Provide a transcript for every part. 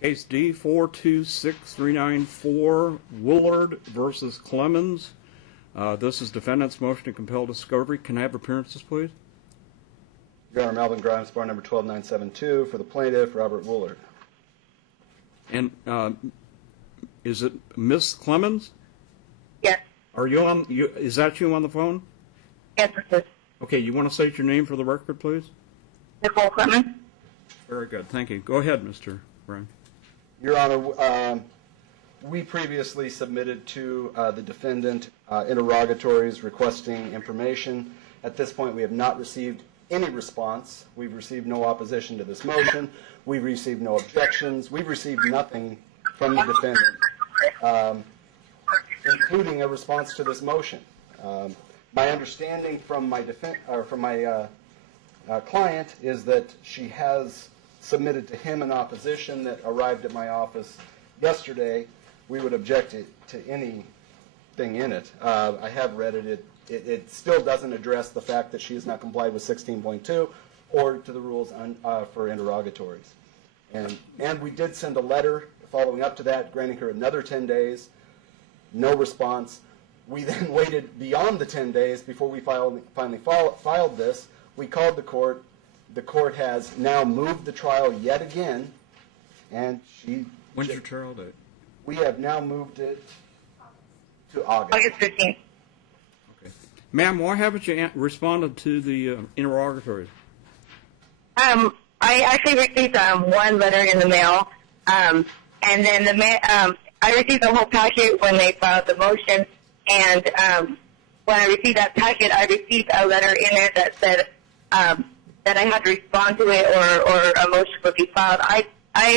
Case D-426394, Woolard versus Clemens. This is defendant's motion to compel discovery. Can I have appearances, please? Your Honor, Melvin Grimes, bar number 12972, for the plaintiff, Robert Woolard. And is it Miss Clemens? Yes. Are you on? Is that you on the phone? Yes, it is. Okay, you want to state your name for the record, please? Nicole Clemens. Very good, thank you. Go ahead, Mr. Brown. Your Honor, we previously submitted to the defendant interrogatories requesting information. At this point, we have not received any response. We've received no opposition to this motion. We've received no objections. We've received nothing from the defendant, including a response to this motion. My understanding from my client is that she has submitted to him an opposition that arrived at my office yesterday. We would object to anything in it. I have read it. It still doesn't address the fact that she has not complied with 16.2 or to the rules for interrogatories. And we did send a letter following up to that, granting her another 10 days, no response. We then waited beyond the 10 days before we finally filed this. We called the court. The court has now moved the trial yet again, and she... When's your trial date? We have now moved it to August. August 15th. Okay. Ma'am, why haven't you responded to the interrogatories? I actually received one letter in the mail, and then I received the whole packet when they filed the motion, and when I received that packet, I received a letter in it that said that I had to respond to it or a motion would be filed. I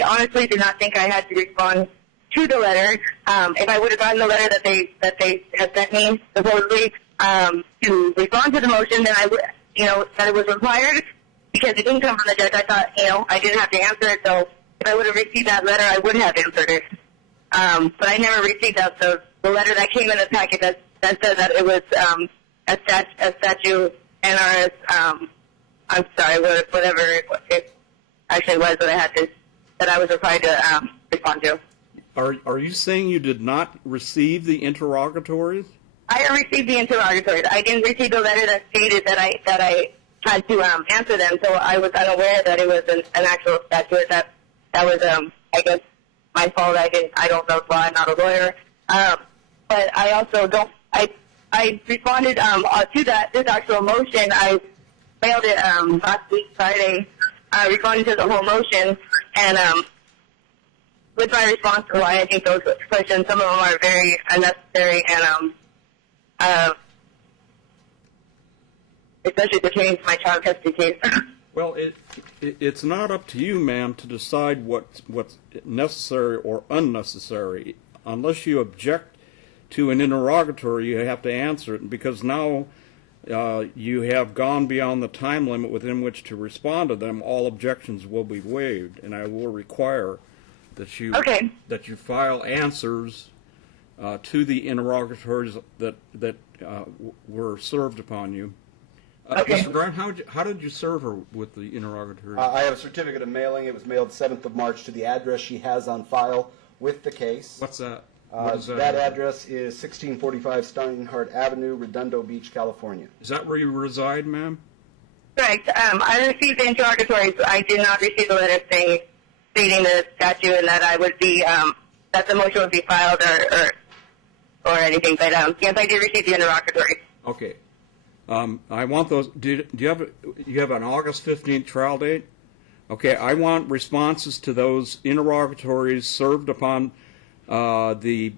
honestly did not think I had to respond to the letter. If I would have gotten the letter that they had sent me supposedly to respond to the motion, then I would, that it was required because it didn't come from the judge. I thought, I didn't have to answer it. So if I would have received that letter, I would have answered it. But I never received that. So the letter that came in the packet that said that it was a statute NRS. I'm sorry, whatever it actually was that I was required to respond to. Are you saying you did not receive the interrogatories? I received the interrogatories. I didn't receive the letter that stated that I had to answer them, so I was unaware that it was an actual statute. That was I guess my fault. I don't know why I'm not a lawyer. But I also don't. I responded to this actual motion. I mailed it last week Friday, responding to the whole motion, and with my response to why I think those questions, some of them are very unnecessary and especially pertaining to my child custody case. Well, it's not up to you, ma'am, to decide what's necessary or unnecessary. Unless you object to an interrogatory, you have to answer it, because now you have gone beyond the time limit within which to respond to them. All objections will be waived, and I will require that you file answers to the interrogatories that were served upon you. Okay. Mr. Brown, how did you serve her with the interrogatories? I have a certificate of mailing. It was mailed 7th of March to the address she has on file with the case. What's that? That address is 1645 Steinhardt Avenue, Redondo Beach, California. Is that where you reside, ma'am? Correct. I received the interrogatories. I did not receive the letter stating the statute and that I would be that the motion would be filed or anything. But yes, I did receive the interrogatories. Okay. I want those. Do you have an August 15th trial date? Okay. I want responses to those interrogatories served upon the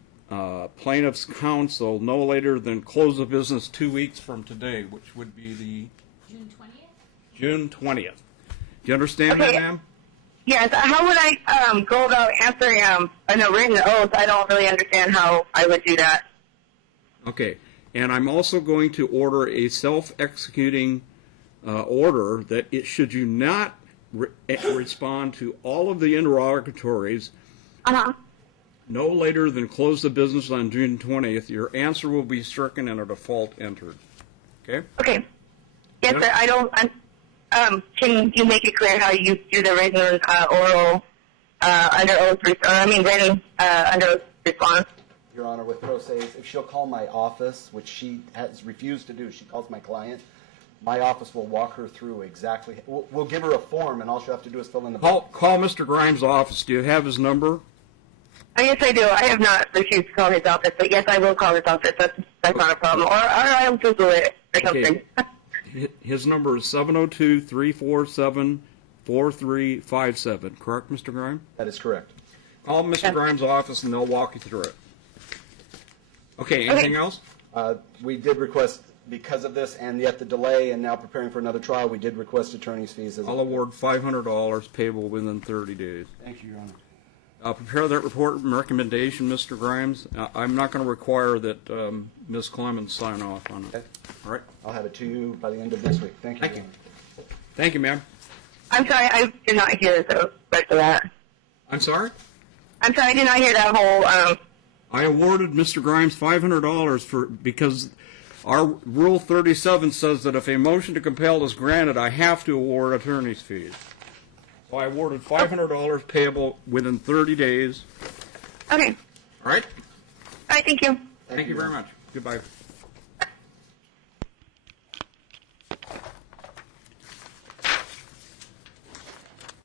plaintiff's counsel no later than close of business 2 weeks from today, which would be the June 20th. June 20th. Do you understand that, ma'am? Yes. How would I go about answering a written oath? I don't really understand how I would do that. Okay. And I'm also going to order a self-executing order that should you not respond to all of the interrogatories no later than close the business on June 20th, your answer will be stricken and a default entered. Okay? Okay. Yes, sir. I don't. Can you make it clear how you do the written oral under oath, written under oath response. Your Honor, with pro se's, if she'll call my office, which she has refused to do, she calls my client, my office will walk her through exactly, we'll give her a form, and all she'll have to do is fill in the Call Mr. Grimes' office. Do you have his number? Yes, I do. I have not refused to call his office, but yes, I will call his office. That's not a problem. Or I'll Google it or something. Okay. His number is 702-347-4357. Correct, Mr. Grimes? That is correct. Call Mr. Grimes' office, and they'll walk you through it. Okay, anything else? We did request, because of this and yet the delay and now preparing for another trial, we did request attorney's fees. I'll award $500 payable within 30 days. Thank you, Your Honor. Prepare that report and recommendation, Mr. Grimes. I'm not going to require that Ms. Clemens sign off on it. Okay. All right? I'll have it to you by the end of next week. Thank you. Thank you. Thank you, ma'am. I'm sorry, I did not hear the rest of that. I'm sorry? I'm sorry, I did not hear that whole, I awarded Mr. Grimes $500 because our Rule 37 says that if a motion to compel is granted, I have to award attorney's fees. So I awarded $500 payable within 30 days. okay. All right? All right, thank you. Thank you very much. Goodbye.